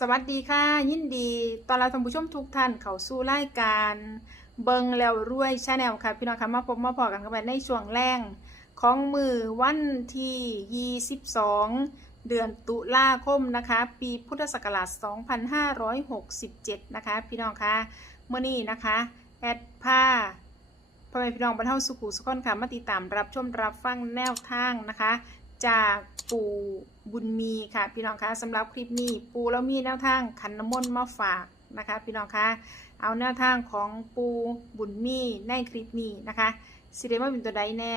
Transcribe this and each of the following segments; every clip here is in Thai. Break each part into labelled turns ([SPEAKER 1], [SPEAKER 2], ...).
[SPEAKER 1] สวัสดีค่ะ ยินดีตอนเรับท่านผู้ชมทุกท่านเข้าสู่รายการเบิงแล้วรวยชาแนลค่ะ พี่น้องค่ะมาพบมาพอกันกันไปในช่วงแรงของมือวันที่22 เดือนตุลาคมนะคะ ปีพุทธศักราช 2567 นะคะ พี่น้องค่ะเมื่อนี้นะคะ แอดผ้าพ่อแม่พี่น้องบรรเทาสุขุสุขคนค่ะมาติดตามรับชมรับฟังแนวทางนะคะ จากปู่บุญมีค่ะ พี่น้องคะสำหรับคลิปนี้ปู่แล้วมีแนวทางขันน้ำมนต์มาฝากนะคะ พี่น้องคะเอาแนวทางของปู่บุญมีในคลิปนี้นะคะสิเดมาเป็นตัวใดแน่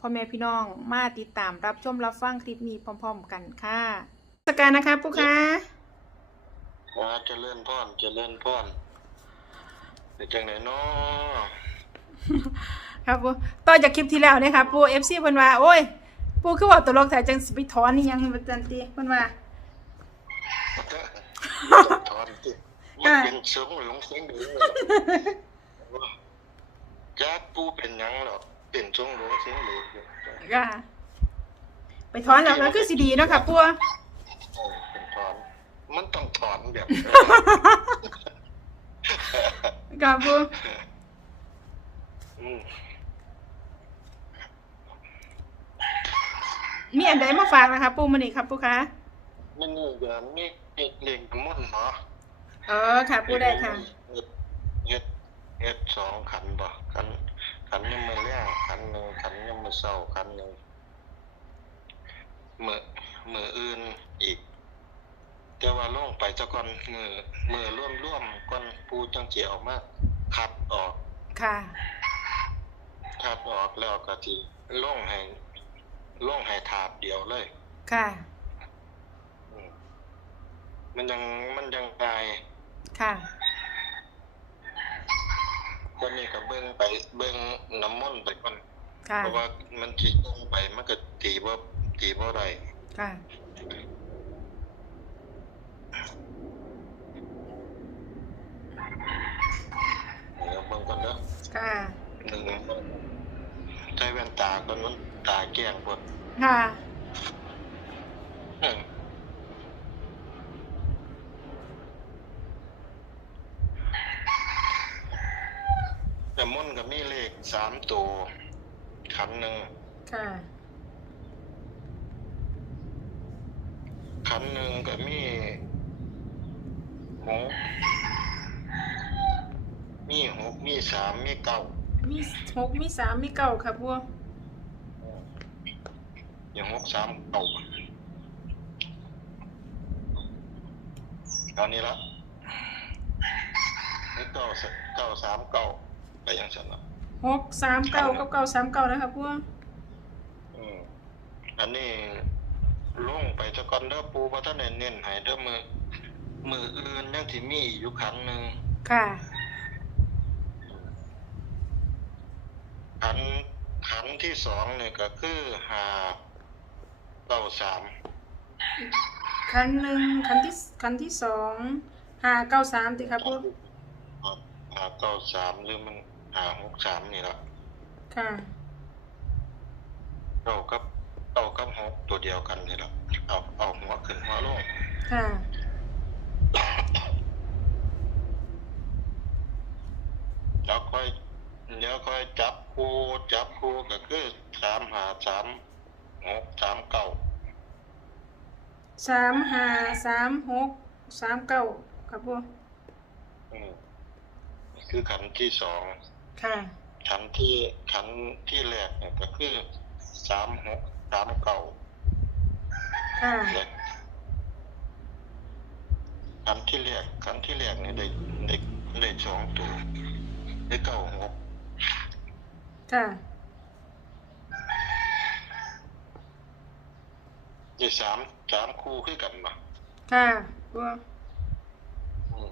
[SPEAKER 1] พ่อแม่พี่น้องมาติดตามรับชมรับฟังคลิปนี้พร้อม ๆ กันค่ะสการนะคะปู่คะ
[SPEAKER 2] ว่าเจริญพรเจริญพรเป็นจังไหนเนาะ
[SPEAKER 1] ครับปู่ต่อจากคลิปที่แล้วเนี่ยค่ะปู่เอฟซีเพิ่นว่าโอ้ย ปู่คือว่าตลกแต่จังสิไปถอนนี่ยังมันจันติเพิ่นว่า
[SPEAKER 2] ถอนติมันเป็นเสียงหลงเสียงหลงเลยจักปูเป็นหยังหรอกเป็นเสียงหลงเสียงหลงอยู่
[SPEAKER 1] ค่ะไปถอนแล้วก็คือสิดีเนาะค่ะปู่
[SPEAKER 2] เออเป็นถอนมันต้องถอนแบบ
[SPEAKER 1] ค่ะปู่
[SPEAKER 2] อืม
[SPEAKER 1] มีอันใดมาฝากนะคะปู่มื้อนี้ครับปู่คะ
[SPEAKER 2] มันนี่เดี๋ยวมีเลี้ยงน้ำมุ่นต์เนาะ
[SPEAKER 1] อ๋อค่ะปู่ได้ค่ะ
[SPEAKER 2] เฮ็ดเฮ็ดเฮ็ดสองขันบ่ขันขันยังมือแรงขันหนึ่งขันยังมือเศร้าขันหนึ่งมือมืออื่นอีกแต่ว่าลงไปเจ้าก่อนมือมือร่วมร่วมๆก่อนปูจังเจีออกมาคัดออก
[SPEAKER 1] ค่ะ
[SPEAKER 2] คัดออกแล้วก็สิลงให้ ลงให้ถาดเดียวเลย
[SPEAKER 1] ค่ะ
[SPEAKER 2] อืมมันยังมันยังไง
[SPEAKER 1] ค่ะ
[SPEAKER 2] วันนี้ก็เบิ่งไปเบิ่งน้ำมนต์ไปก่อน
[SPEAKER 1] ค่ะ
[SPEAKER 2] เพราะว่ามันถีลงไปมันก็ตีว่าตีว่าไร
[SPEAKER 1] ค่ะ
[SPEAKER 2] เดี๋ยวเบิ่งก่อนเด้อ
[SPEAKER 1] ค่ะ
[SPEAKER 2] หนึ่งใช้แว่นตาก่อนมัน ตาแก้งบน
[SPEAKER 1] ค่ะ
[SPEAKER 2] อืมแต่มนต์ก็มีเลขสามตัวขันหนึ่ง
[SPEAKER 1] ค่ะ
[SPEAKER 2] ขันหนึ่งก็มีหกมีหกมีสามมีเก้า
[SPEAKER 1] มีหกมีสามมีเก้าค่ะบัว
[SPEAKER 2] อย่างหกสามเก้าตอนนี้ละนี่เก้าสเก้าสามเก้าไปอย่างฉันละ
[SPEAKER 1] หกสามเก้ากับเก้าสามเก้านะคะบัว
[SPEAKER 2] อืมอันนี้ลงไปสะกอนเด้อปูพระท่านเน้นเน้นให้เด้อมือมืออื่นยังที่มีอยู่ขันหนึ่ง
[SPEAKER 1] ค่ะ
[SPEAKER 2] ขันขันที่สองเนี่ยก็คือหา เก้าสาม
[SPEAKER 1] คันหนึ่งคันที่คันที่สองห้าเก้าสามติค่ะบัว
[SPEAKER 2] หาเก้าสามหรือมันหาหกสามนี่ละ
[SPEAKER 1] ค่ะ
[SPEAKER 2] เก้ากับเก้ากับหกตัวเดียวกันนี่ละเอาเอาหัวขึ้นหัวลง
[SPEAKER 1] ค่ะ
[SPEAKER 2] แล้วค่อยเดี๋ยวค่อยจับคู่จับคู่ก็คือสามหาสาม หกสามเก้า
[SPEAKER 1] สามห้าสามหกสามเก้าค่ะบัว
[SPEAKER 2] อืมคือขันที่สอง
[SPEAKER 1] ค่ะ
[SPEAKER 2] ขันที่ขันที่แรกเนี่ยก็คือสามหกสามเก้า
[SPEAKER 1] ค่ะ
[SPEAKER 2] เนี่ยขันที่แรกขันที่แรกเนี่ยได้ได้ได้สองตัวได้เก้าหก
[SPEAKER 1] ค่ะ
[SPEAKER 2] ได้สามสามคู่คือกันมา
[SPEAKER 1] ค่ะบัว
[SPEAKER 2] อืม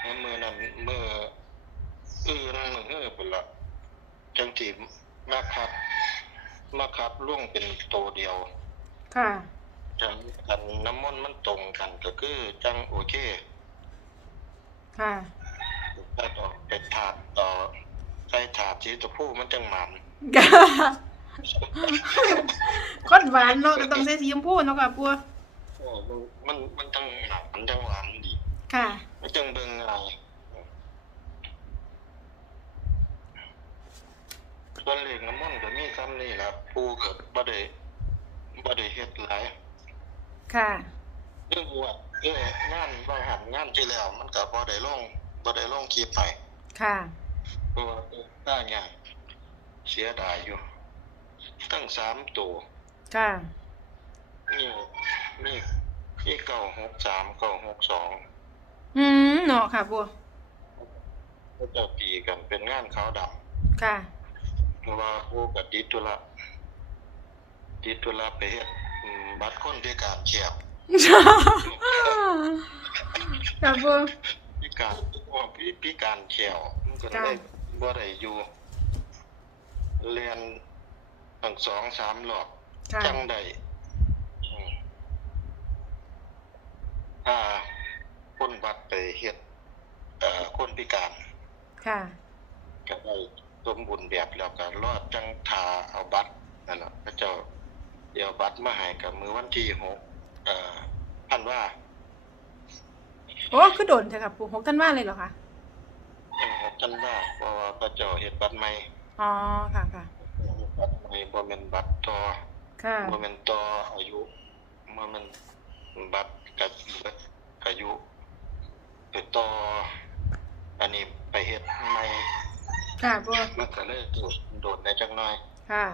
[SPEAKER 2] แล้วมือนั้นมืออื่นมือเฮือเป็นละจังจีมาคับ มาคับล่วงเป็นตัวเดียว
[SPEAKER 1] ค่ะ
[SPEAKER 2] จังกันน้ำมันต์มันตรงกันก็คือจังโอเค
[SPEAKER 1] ค่ะ
[SPEAKER 2] ถ้าต่อเป็นถาดต่อใส่ถาดสีตัวผู้มันจังหมัน
[SPEAKER 1] คนหวานเนาะก็ต้องใส่สีชมพูเนาะค่ะบัว
[SPEAKER 2] ออมันมันมันจังหนักมันจังหวานดี
[SPEAKER 1] ค่ะ
[SPEAKER 2] มันจังเบิ่งง่ายส่วนเลขน้ำมันต์ก็มีซ้ำนี่ล่ะปูก็บ่ได้บ่ได้เฮ็ดหลาย
[SPEAKER 1] ค่ะ
[SPEAKER 2] เรื่องว่าเอองานบางหันงานที่แล้ว มันก็บ่ได้ลงบ่ได้ลงคลิปไป
[SPEAKER 1] ค่ะ
[SPEAKER 2] เพราะว่าเออได้ง่ายเสียดายอยู่ ตั้งสามตัว
[SPEAKER 1] ค่ะ
[SPEAKER 2] นี่นี่นี่เก้าหกสามเก้าหกสอง
[SPEAKER 1] อืมเนาะค่ะปู
[SPEAKER 2] ก็จะตีกันเป็นงานขาวด
[SPEAKER 1] ค่ะำ
[SPEAKER 2] เพราะว่าผู้กับติดตุละติดตุละไปเฮ็ดอืมบัตรคนพิการเฉียบ
[SPEAKER 1] ค่ะปู
[SPEAKER 2] พิการว่าพิพิการเฉียวมันก็
[SPEAKER 1] จ้ะ
[SPEAKER 2] เลยบ่ได้อยู่เรียน ตั้งสองสามรอบ
[SPEAKER 1] ค่ะ
[SPEAKER 2] จังได้อืมถ้าคนบัตรไปเฮ็ดเอ่อคนพิการ
[SPEAKER 1] ค่ะ
[SPEAKER 2] ก็ได้สมบูรณ์แบบแล้วก็รอดจังทาเอาบัตรนั่นแหละพระเจ้าเดี๋ยวบัตรมาให้กับมือวันที่หกเอ่อพันว่า
[SPEAKER 1] โอ้คือโดนเถอะค่ะปูหกท่านว่าเลยเหรอคะ
[SPEAKER 2] เป็นหกท่านว่าเพราะว่าพระเจ้าเฮ็ดบัตรใหม่
[SPEAKER 1] อ๋อ ค่ะค่ะ
[SPEAKER 2] เฮ็ด บัตรใหม่บ่แม่นบัตรต่อ
[SPEAKER 1] ค่ะ
[SPEAKER 2] บ่แม่นต่ออายุบ่แม่นบัตรกับเบิดอายุไปต่ออันนี้ไปเฮ็ดใหม่
[SPEAKER 1] ค่ะปู
[SPEAKER 2] มันก็เลยโดดโดดในจักหน่อย
[SPEAKER 1] ค่ะ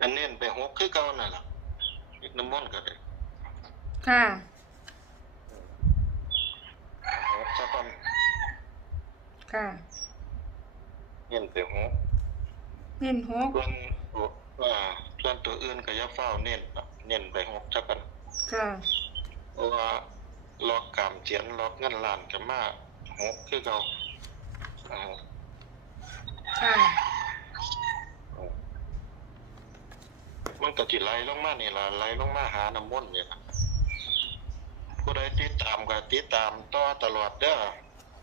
[SPEAKER 2] อันเน้นไปหกคือเก่านั่นล่ะอีกน้ำมนต์ก็ได้
[SPEAKER 1] ค่ะ
[SPEAKER 2] หกสักคน
[SPEAKER 1] ค่ะ
[SPEAKER 2] เน้นไปหก
[SPEAKER 1] เน้นหก
[SPEAKER 2] ส่วนตัวว่าส่วนตัวอื่นก็อย่าเฝ้าเน้นเนาะเน้นไปหกสักคน
[SPEAKER 1] ค่ะ
[SPEAKER 2] เพราะว่าล็อกกามเจียนล็อกเงินล้านก็มาหกคือเก่าอ่า
[SPEAKER 1] ค่ะ
[SPEAKER 2] มันก็สิไหลลงมานี่ล่ะไหลลงมาหาน้ำมนต์นี่ล่ะผู้ใดติดตามก็ติดตามต่อตลอดเด้อ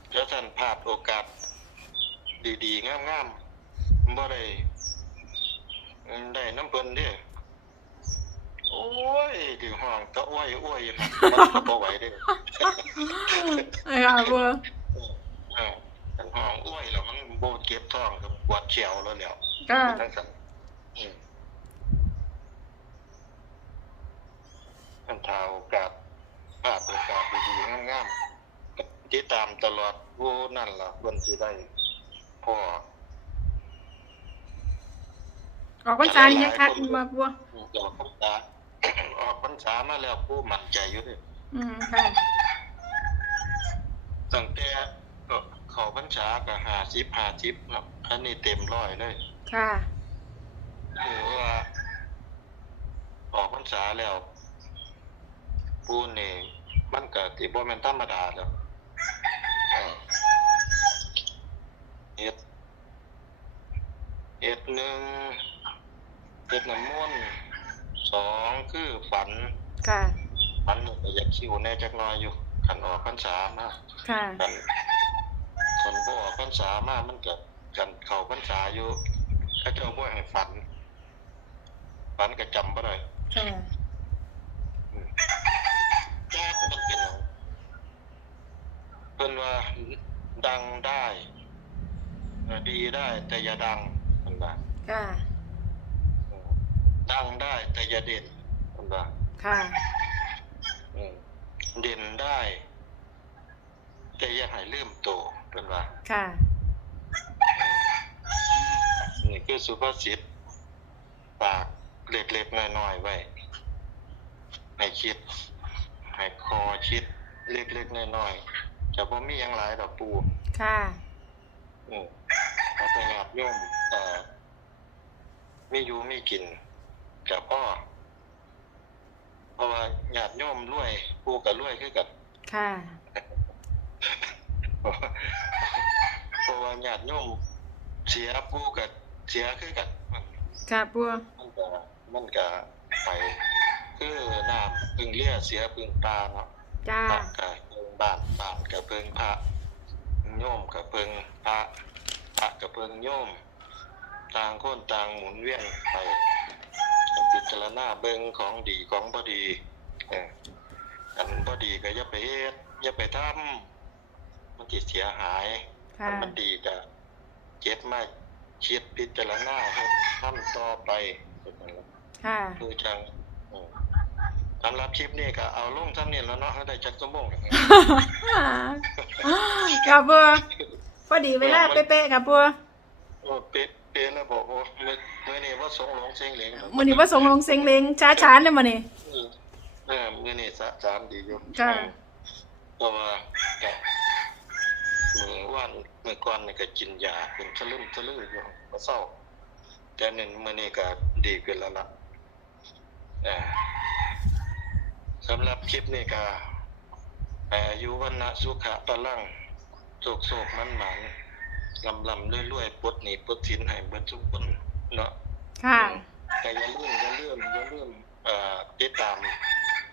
[SPEAKER 2] เดี๋ยวท่านพลาดโอกาสดีๆงามๆบ่ได้อืม ได้น้ำเพิ่นเด้โอ้ยถึงห้องตะอ้วยอ้วยมันก็บ่ไหวเด้
[SPEAKER 1] ค่ะปู
[SPEAKER 2] อ่าถึงห้องอ้วยแล้วมันบ่เก็บท้องกับปวดเฉียวแล้วแล้ว
[SPEAKER 1] ค่ะ
[SPEAKER 2] จังซั่นอืมท่านทาโอกาสพลาดโอกาสดีๆงามๆก็ติดตามตลอดผู้นั่นล่ะเพิ่นสิได้พ่อ
[SPEAKER 1] ออกพรรษานี่ยังคัดมาปู
[SPEAKER 2] ออกพรรษาออกพรรษามาแล้วผู้มั่นใจอยู่เด้
[SPEAKER 1] อืมค่ะ
[SPEAKER 2] ตั้งแต่ก็เข้าพรรษาก็ห้าสิบห้าสิบเนาะอันนี้เต็มร้อยเลย
[SPEAKER 1] ค่ะ
[SPEAKER 2] คือว่า ออกพรรษาแล้วผู้นี่มันก็สิบ่แม่นธรรมดาแล้วเออเฮ็ดเฮ็ดหนึ่ง เฮ็ดน้ำมนต์สองคือฝัน
[SPEAKER 1] ค่ะ
[SPEAKER 2] ฝันก็อยากคิวแน่จักหน่อยอยู่คันออกพรรษามา
[SPEAKER 1] ค่ะ
[SPEAKER 2] กันคนบ่ออกพรรษามามันก็กันเข้าพรรษาอยู่เขาเจ้าบ่ให้ฝัน ฝันก็จำบ่ได้
[SPEAKER 1] ค่ะ
[SPEAKER 2] แจ้มันเป็นหยังเพิ่นว่าดังได้เอ่อดีได้แต่อย่าดังเพิ่นว่า
[SPEAKER 1] ค่ะ
[SPEAKER 2] อืม ดังได้แต่อย่าเด่นเพิ่นว่า
[SPEAKER 1] ค่ะ
[SPEAKER 2] อืมเด่นได้ แต่อย่าให้ลืมโตวเพิ่นว่า
[SPEAKER 1] ค่ะ
[SPEAKER 2] นี่คือสุภาษิตฝากเล็กๆน้อยๆไว้ให้คิดให้คอคิดเล็กๆน้อยๆจะบ่มีหยังหลายดอกปู
[SPEAKER 1] ค่ะ
[SPEAKER 2] อืมถ้าไปญาติโยมเอ่อมีอยู่มีกิน กับพ่อเพราะว่าญาติโยมรวยปูก็รวยคือกัน
[SPEAKER 1] ค่ะ
[SPEAKER 2] เพราะว่าญาติโยมเสียปูก็เสียคือกัน
[SPEAKER 1] ค่ะปู
[SPEAKER 2] มันก็มันก็ไปคือน้ำพึ่งเลี้ยเสียพึ่งปลาเนาะ
[SPEAKER 1] จ้า
[SPEAKER 2] พระก็เพิ่งบ้านบ้านก็เพิ่งพระโยมก็เพิ่งพระพระก็เพิ่งโยมต่างคนต่างหมุนเวียนไปให้พิ จารณาเบิ่งของดีของบ่ดี
[SPEAKER 1] ค
[SPEAKER 2] เอออันบ่ดีก็อย่าไปเฮ็ดอย่าไปทำมันสิเสียหาย
[SPEAKER 1] ค่ะ
[SPEAKER 2] อันมันดีก็เก็บมาคิดพิจารณาเฮ็ดทำต่อไป
[SPEAKER 1] ค่ะ
[SPEAKER 2] คือจังอืมสำหรับคลิปนี้ก็เอาลงซ้ำนี่แล้วเนาะให้ได้จักชั่วโมงแล้ว
[SPEAKER 1] ครับบัวพอดีเวลาเป๊ะๆครับบัว
[SPEAKER 2] โอ้เป๊ะเป๊ะแล้วบอกโอ้ มื้อมื้อนี้ว่าสงหลงเสียงเหลง
[SPEAKER 1] มื้อนี้ว่าส่งลงเซ็งเลงช้าๆเลยมื้อนี้
[SPEAKER 2] อืมเออมื้อนี้สะสามดีอยู่
[SPEAKER 1] ค่ะ
[SPEAKER 2] อืมเพราะว่าก็มื้อวานมื้อก่อนนี่ก็กินยาเป็นทะลึ่มทะลืออยู่บ่เศร้า แต่นี่มื้อนี้ก็ดีขึ้นแล้วล่ะเอ่อสำหรับคลิปนี้ก็อายุวันนะสุขะพลังโศกโศกมันหมันลำลำๆรวยๆปลดหนี้ปลดสินให้เบิดทุกคน เนาะ
[SPEAKER 1] ค่ะ
[SPEAKER 2] แต่อย่าลืมอย่าลืมอย่าลืมเอ่อติดตาม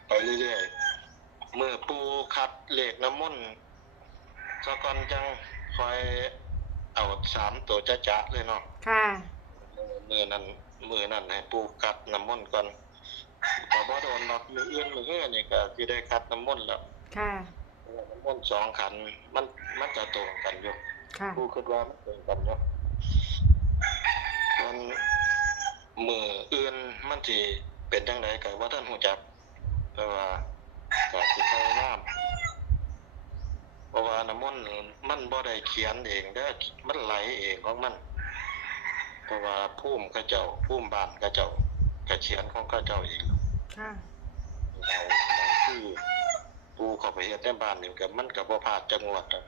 [SPEAKER 2] ไปเรื่อยๆเมื่อปูคัดเลขน้ำมนต์สะก่อนจังคอยเอาสามตัวจะจะๆเลยเนาะ
[SPEAKER 1] ค่ะ
[SPEAKER 2] มือนั้นมือนั้นให้ปูคัดน้ำมนต์ก่อนแต่บ่โดนเนาะมืออื่นมือเอื้อนี่ก็สิได้คัดน้ำมนต์แล้ว
[SPEAKER 1] ค่ะ
[SPEAKER 2] เพราะว่าน้ำมนต์สองขันมันมันจะตรงกันอยู่
[SPEAKER 1] ค่ะ
[SPEAKER 2] ผู้คิดว่ามันเป็นกันเนาะ มันมืออื่นมันสิเป็นจังไดก็ว่าท่านหูจักแต่ว่าก็สิพยายามเพราะว่าน้ำมนต์มันบ่ได้เขียนเองเด้อมันไหลเองของมันเพราะว่าภูมิเขาเจ้าภูมิบ้านเขาเจ้าก็เขียนของเขาเจ้าเอง
[SPEAKER 1] ค่ะ
[SPEAKER 2] เราเราคือปูเข้าไปเฮ็ดในบ้านนี่ก็มันก็บ่พลาดจังหวัดอะ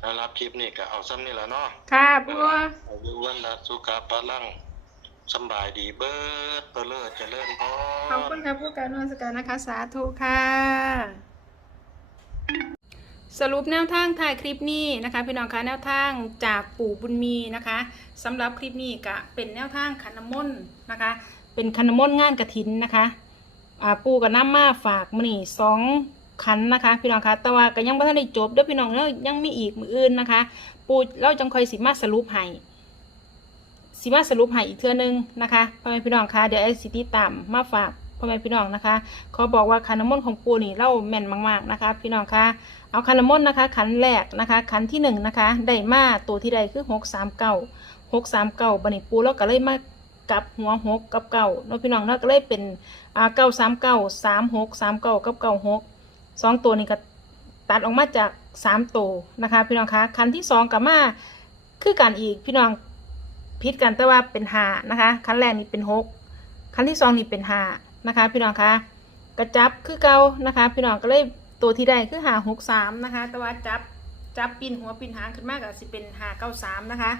[SPEAKER 2] ถ้ารับคลิปนี่ก็เอาซ้ำนี่ล่ะเนาะ
[SPEAKER 1] ค่ะบัว
[SPEAKER 2] อายุวันละสุขะพลังสำบายดีเบิดเตลิศเจริญพร
[SPEAKER 1] ขอบคุณครับผู้การนวัตการนะคะ สาธุค่ะ สรุปแนวทางถ่ายคลิปนี้นะคะ พี่น้องคะแนวทางจากปู่บุญมีนะคะสำหรับคลิปนี้ก็เป็นแนวทางขันน้ำมนต์นะคะ เป็นขันน้ำมนต์งานกระถินนะคะ อ่าปู่กับน้ำมาฝากมือนี่สอง ขันนะคะ พี่น้องคะแต่ว่าก็ยังไม่ทันได้จบเด้อพี่น้องเนาะยังมีอีกมืออื่นนะคะ ปูเราจังคอยสิมาสรุปให้สิมาสรุปให้อีกเทื่อนึงนะคะพ่อแม่พี่น้องคะเดี๋ยวไอ้สิติตามมาฝากพ่อแม่พี่น้องนะคะขอบอกว่าขันน้ำมนต์ของปูนี่เล่าแม่นมากๆนะคะ พี่น้องคะเอาคันละมนต์นะคะ ขันแรกนะคะ ขันที่หนึ่งนะคะได้มาตัวที่ใดคือหกสามเก้าหกสามเก้าบันิปูแล้วก็เลยมากับหัวหกกับเก้าเนาะพี่น้องเนาะก็เลยเป็นอ่าเก้าสามเก้าสามหกสามเก้ากับเก้าหก สองตัวนี้ก็ตัดออกมาจากสามตัวนะคะ พี่น้องคะคันที่สองกับมาคือกันอีกพี่น้องพิดกันแต่ว่าเป็นหานะคะคันแรกนี่เป็นหกคันที่สองนี่เป็นหานะคะ พี่น้องคะกระจับคือเกานะคะ พี่น้องก็เลยตัวที่ได้คือหาหกสามนะคะ แต่ว่าจับจับปินหัวปินหางขึ้นมากก็สิเป็นหาเก้าสามนะคะ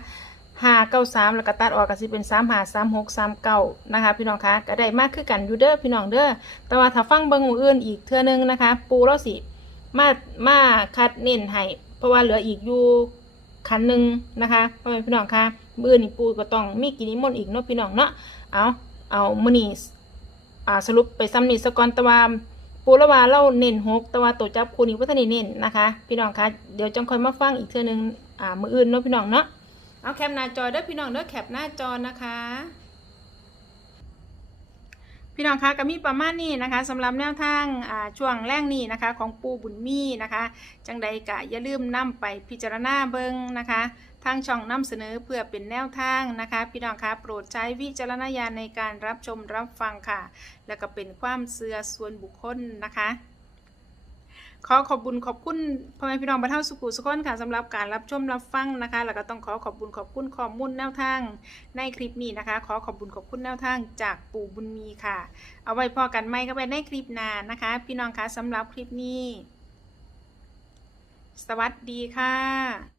[SPEAKER 1] หาเก้าสามแล้วก็ตัดออกก็สิเป็นสามหาสามหกสามเก้านะคะพี่น้องคะก็ได้มากคือกันอยู่เด้อพี่น้องเด้อแต่ว่าถ้าฟังเบิ่งมู่อื่นอีกเทื่อนึงนะคะ ปูแล้วสิมามาคัดเน้นให้เพราะว่าเหลืออีกอยู่คันหนึ่งนะคะพ่อแม่พี่น้องคะมื้อนี้ปูก็ต้องมีกินนิมนต์อีกเนาะพี่น้องเนาะเอาเอามือนีอ่าสรุปไปซ้ำนี่สะก่อนต่ว่าปูละวาเล่าเน้นหกต่ว่าตัวจับคูนี่วัฒนเน้นนะคะ พี่น้องคะเดี๋ยวจังค่อยมาฟังอีกเทื่อนึงอ่ามืออื่นเนาะพี่น้องเนาะ เอาแคปหน้าจอเด้อพี่น้องเด้อแคปหน้าจอนะคะ พี่น้องคะก็มีประมาณนี้นะคะสำหรับแนวทางช่วงแรกนี้นะคะของปูบุญมีนะคะ จังใดกะอย่าลืมนํไปพิจารณาเบิงนะคะทางช่องนำเสนอเพื่อเป็นแนวทางนะคะ พี่น้องคะโปรดใช้วิจารณญาณในการรับชมรับฟังค่ะ แล้วก็เป็นความเสื่อส่วนบุคคลนะคะ ขอขอบบุญขอบคุณพ่อแม่พี่น้องบรรเทาสุขุสุขนค่ะสำหรับการรับชมรับฟังนะคะ แล้วก็ต้องขอขอบบุญขอบคุณข้อมูลแนวทาง ในคลิปนี้นะคะ ขอขอบบุญขอบคุณแนวทางจากปู่บุญมีค่ะ เอาไว้พอกันไหมก็ไปในคลิปหน้านะคะ พี่น้องคะสำหรับคลิปนี้ สวัสดีค่ะ